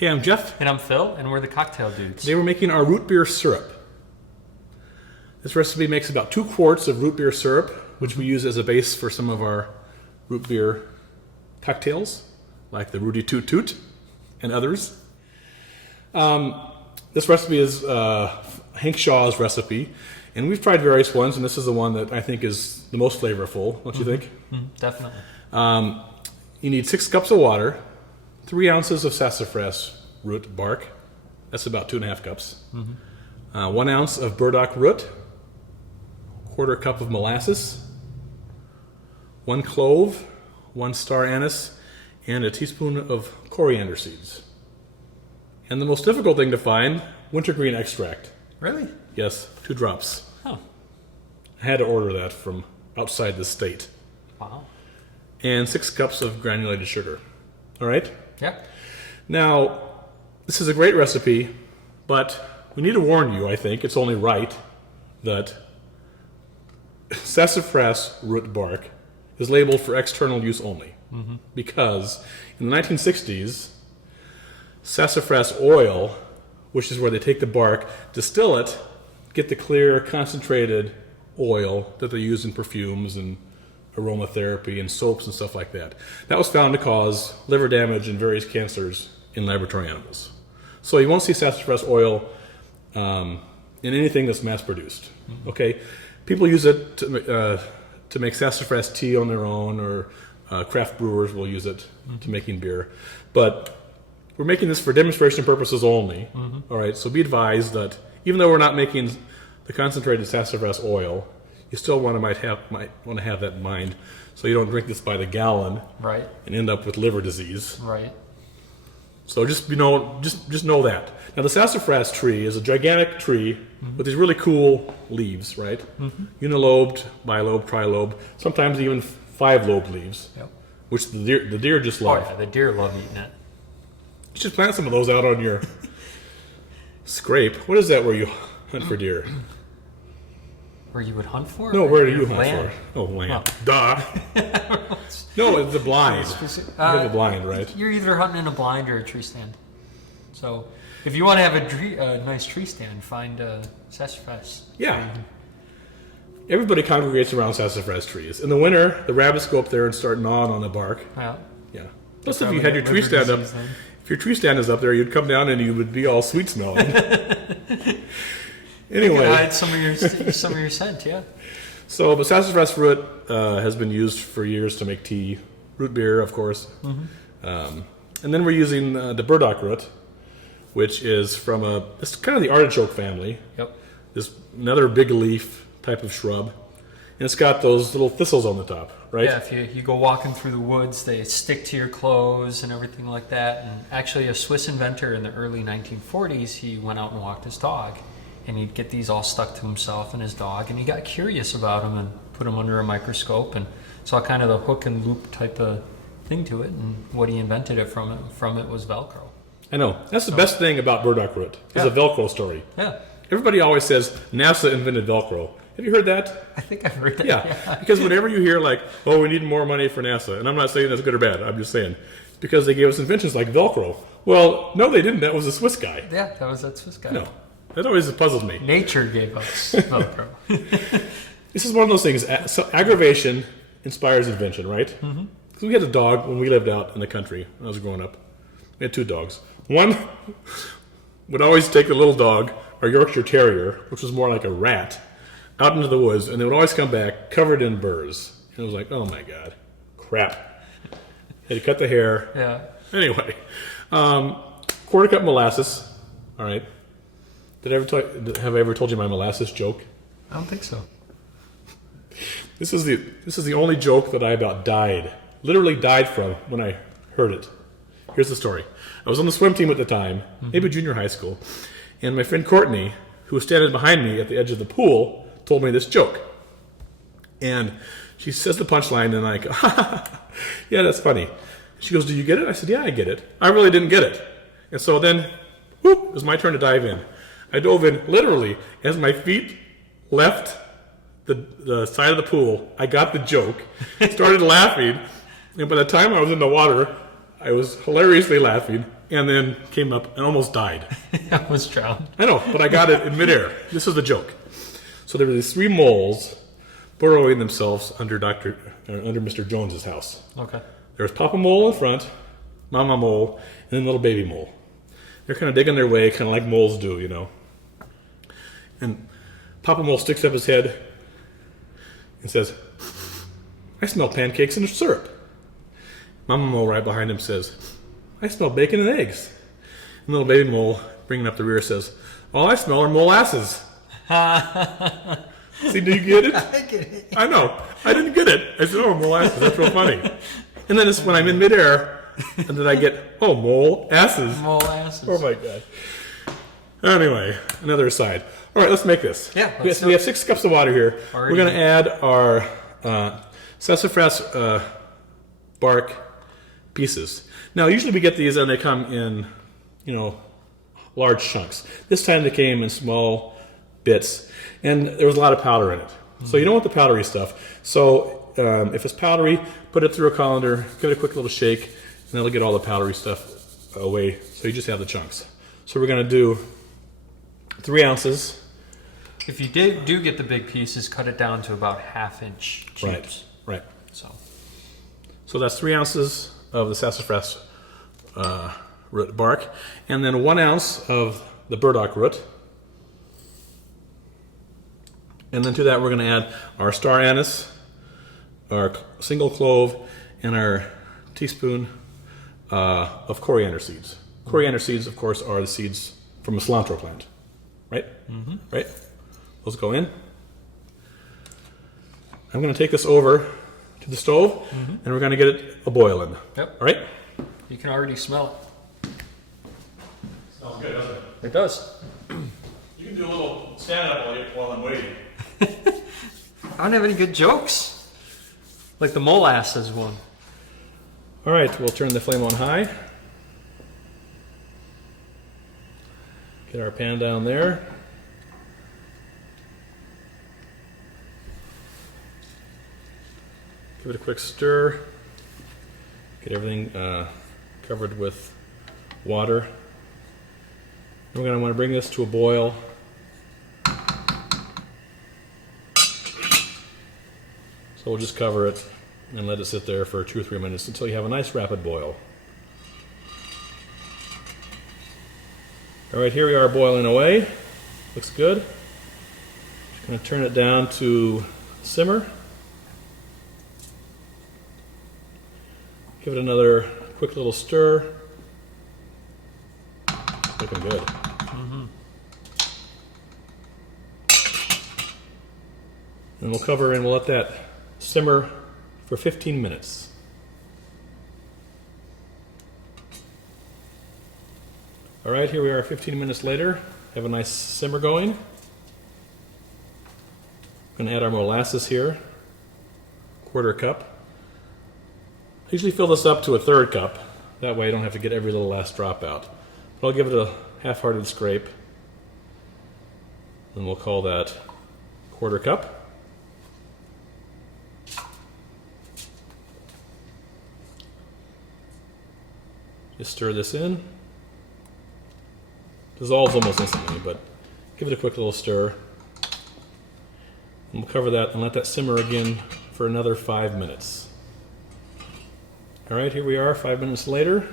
Hey, I'm Jeff. And I'm Phil, and we're the Cocktail Dudes. Today we're making our root beer syrup. This recipe makes about 2 quarts of root beer syrup, which we use as a base for some of our root beer cocktails, like the Rooty Toot Toot and others. This recipe is Hank Shaw's recipe, and we've tried various ones, and this is the one that I think is the most flavorful, don't you think? Definitely. You need 6 cups of water, 3 ounces of sassafras root bark. That's about 2.5 cups. 1 ounce of burdock root, 1/4 cup of molasses, 1 clove, 1 star anise, and a teaspoon of coriander seeds. And the most difficult thing to find, wintergreen extract. Really? Yes, 2 drops. Oh. I had to order that from outside the state. Wow. And 6 cups of granulated sugar. All right? Yeah. Now, this is a great recipe, but we need to warn you, I think, it's only right, that sassafras root bark is labeled for external use only. Because in the 1960s, sassafras oil, which is where they take the bark, distill it, get the clear, concentrated oil that they use in perfumes and aromatherapy and soaps and stuff like that. That was found to cause liver damage and various cancers in laboratory animals. So you won't see sassafras oil in anything that's mass-produced. Okay, people use it to make sassafras tea on their own, or craft brewers will use it to making beer. But we're making this for demonstration purposes only. All right, so be advised that even though we're not making the concentrated sassafras oil, you still want to have that in mind, so you don't drink this by the gallon, Right. and end up with liver disease. Right. So just know that. Now the sassafras tree is a gigantic tree with these really cool leaves, right? Unilobed, bilobed, trilobe, sometimes even 5-lobed leaves, Yep. which the deer just Oh, love. yeah, the deer love eating it. You should plant some of those out on your scrape. What is that where you hunt for deer? Where you would hunt for? No, Or where do you your hunt land? for? Oh, land. Oh. Duh. No, it's a blind. You have a blind, right? You're either hunting in a blind or a tree stand. So if you want to have a nice tree stand, find sassafras. Yeah. Everybody congregates around sassafras trees. In the winter, the rabbits go up there and start gnawing on the bark. Yeah. Yeah. Plus, if you had your tree Liver stand up, disease then. if your tree stand is up there, you'd come down and you would be all sweet smelling. You can Anyway, hide some of your scent, yeah. so the sassafras root has been used for years to make tea, root beer, of course. And then we're using the burdock root, which is from it's kind of the artichoke family. Yep. This another big leaf type of shrub, and it's got those little thistles on the top, right? Yeah, if you go walking through the woods, they stick to your clothes and everything like that. And actually, a Swiss inventor in the early 1940s, he went out and walked his dog, and he'd get these all stuck to himself and his dog, and he got curious about them and put them under a microscope and saw kind of the hook and loop type of thing to it, and what he invented it from it was Velcro. I know. That's the best thing about burdock root, is a Velcro story. Yeah, Everybody always says NASA invented Velcro. Have you heard that? I think I've heard that. Yeah. Because whenever you hear like, oh, we need more money for NASA, and I'm not saying that's good or bad, I'm just saying, because they gave us inventions like Velcro. Well, no, they didn't. That was a Swiss guy. Yeah, that Swiss guy. No. That always puzzled me. Nature gave us Velcro. This is one of those things, aggravation inspires invention, right? Because we had a dog when we lived out in the country when I was growing up. We had 2 dogs. One would always take the little dog, our Yorkshire Terrier, which was more like a rat, out into the woods, and they would always come back covered in burrs. And it was like, oh my God, crap. Had to cut the hair. Yeah. Anyway, 1/4 cup molasses, all right. Have I ever told you my molasses joke? I don't think so. This is the only joke that I about literally died from when I heard it. Here's the story. I was on the swim team at the time, maybe junior high school, and my friend Courtney, who was standing behind me at the edge of the pool, told me this joke. And she says the punchline, and I go, yeah, that's funny. She goes, do you get it? I said, yeah, I get it. I really didn't get it. And so then, whoop, it was my turn to dive in. I dove in literally as my feet left the side of the pool. I got the joke, started laughing, and by the time I was in the water, I was hilariously laughing. and then came up and almost died. I was drowned. I know, but I got it in midair. This is the joke. So there were these 3 moles burrowing themselves under Mr. Jones's house. Okay. There was Papa Mole in front, Mama Mole, and then little baby mole. They're kind of digging their way, kind of like moles do, you know. And Papa Mole sticks up his head and says, I smell pancakes and syrup. Mama Mole right behind him says, I smell bacon and eggs. And little baby mole, bringing up the rear, says, all I smell are molasses. See, do you get it? I get it. I know. I didn't get it. I said, oh, molasses. That's real funny. And then it's when I'm in midair, and then I get, oh, molasses. Molasses. Oh, my God. Anyway, another aside. All right, let's make this. Yeah, We have 6 cups of water here. Already. We're going to add our sassafras bark pieces. Now, usually we get these and they come in, large chunks. This time they came in small bits, and there was a lot of powder in it. So you don't want the powdery stuff. So if it's powdery, put it through a colander, give it a quick little shake, and that'll get all the powdery stuff away. So you just have the chunks. So we're going to do 3 ounces. If you do get the big pieces, cut it down to about 1/2-inch cubes. Right. So that's 3 ounces of the sassafras root bark, and then 1 ounce of the burdock root. And then to that we're going to add our star anise, our single clove, and our teaspoon of coriander seeds. Coriander seeds, of course, are the seeds from a cilantro plant, right? Mm-hmm. Right? Those go in. I'm going to take this over to the stove, and we're going to get it a boiling. Yep. All right? You can already smell Smells good, doesn't it? it. It does. You can do a little stand-up while I'm waiting. I don't have any good jokes. Like the molasses one. All right, we'll turn the flame on high. Get our pan down there. Give it a quick stir. Get everything covered with water. We're going to want to bring this to a boil. So we'll just cover it and let it sit there for 2 or 3 minutes until you have a nice rapid boil. All right, here we are boiling away. Looks good. Just going to turn it down to simmer. Give it another quick little stir. Looking good. And we'll cover and we'll let that simmer for 15 minutes. All right, here we are 15 minutes later. Have a nice simmer going. I'm going to add our molasses here, 1/4 cup. I usually fill this up to a 1/3 cup. That way I don't have to get every little last drop out. But I'll give it a half-hearted scrape. And we'll call that 1/4 cup. Just stir this in. Dissolves almost instantly, but give it a quick little stir. And we'll cover that and let that simmer again for another 5 minutes. All right, here we are 5 minutes later.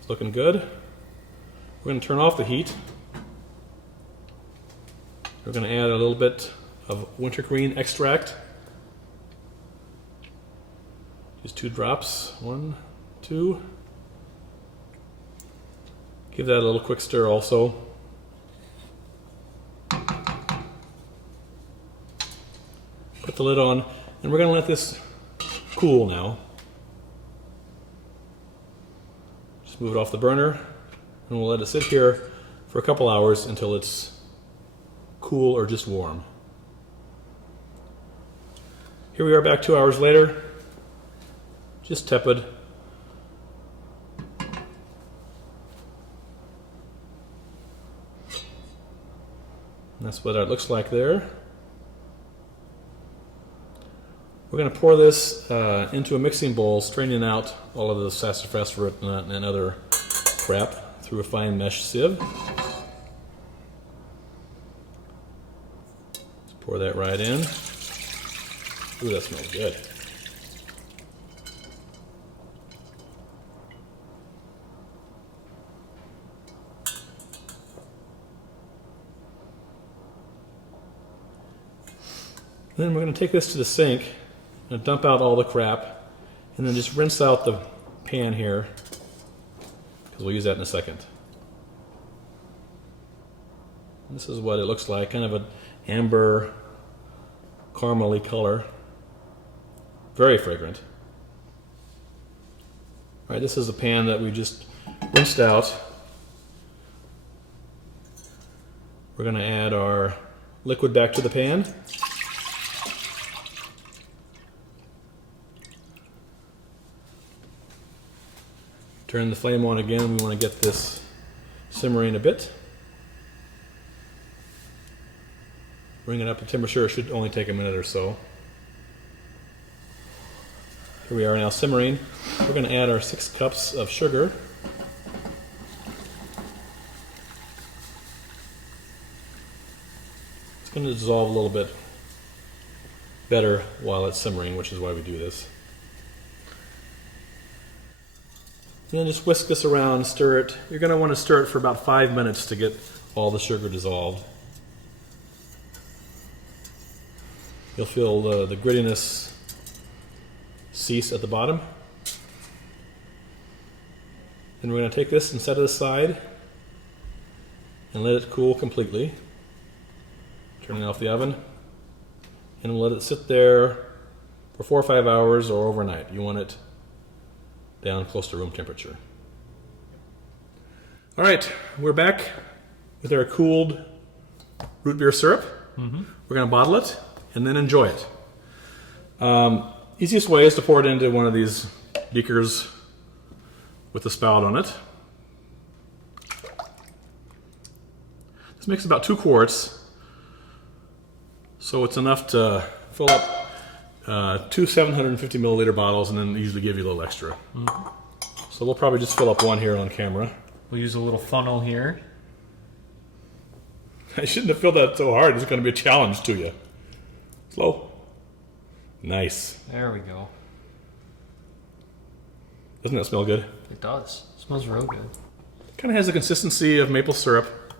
It's looking good. We're going to turn off the heat. We're going to add a little bit of wintergreen extract. Just 2 drops. 1, 2. Give that a little quick stir also. Put the lid on, and we're going to let this cool now. Just move it off the burner, and we'll let it sit here for a couple hours until it's cool or just warm. Here we are back 2 hours later, just tepid. And that's what it looks like there. We're We're going to pour this into a mixing bowl, straining out all of the sassafras root and other crap through a fine mesh sieve. Let's pour that right in. Ooh, that smells good. Then we're going to take this to the sink and dump out all the crap, and then just rinse out the pan here, because we'll use that in a second. This is what it looks like, kind of an amber caramely color. Very fragrant. All right, this is the pan that we just rinsed out. We're going to add our liquid back to the pan. Turn the flame on again. We want to get this simmering a bit. Bring it up to temperature. It should only take a minute or so. Here we are now simmering. We're going to add our 6 cups of sugar. It's going to dissolve a little bit better while it's simmering, which is why we do this. And then just whisk this around, stir it. You're going to want to stir it for about 5 minutes to get all the sugar dissolved. You'll feel the grittiness cease at the bottom. Then we're going to take this and set it aside and let it cool completely. Turn it off the oven and we'll let it sit there for 4 or 5 hours or overnight. You want it down close to room temperature. All right, we're back with our cooled root beer syrup. We're going to bottle it and then enjoy it. Easiest way is to pour it into one of these beakers with a spout on it. This makes about 2 quarts, so it's enough to fill up 2 750 milliliter bottles, and then they usually give you a little extra. So we'll probably just fill up one here on camera. We'll use a little funnel here. I shouldn't have filled that so hard. It's going to be a challenge to you. Slow. Nice. There we go. Doesn't that smell good? It does. It smells real good. Kind of has the consistency of maple syrup,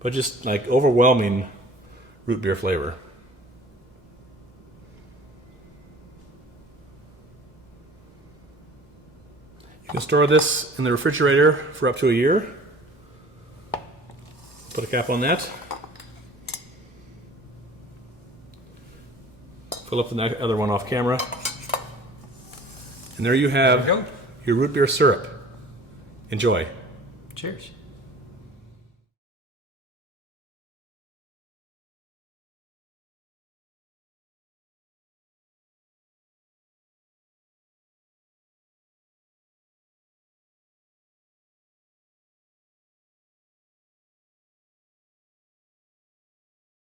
but just like overwhelming root beer flavor. You can store this in the refrigerator for up to a year. Put a cap on that. Fill up the other one off camera. And there you have There you go. your root beer syrup. Enjoy. Cheers.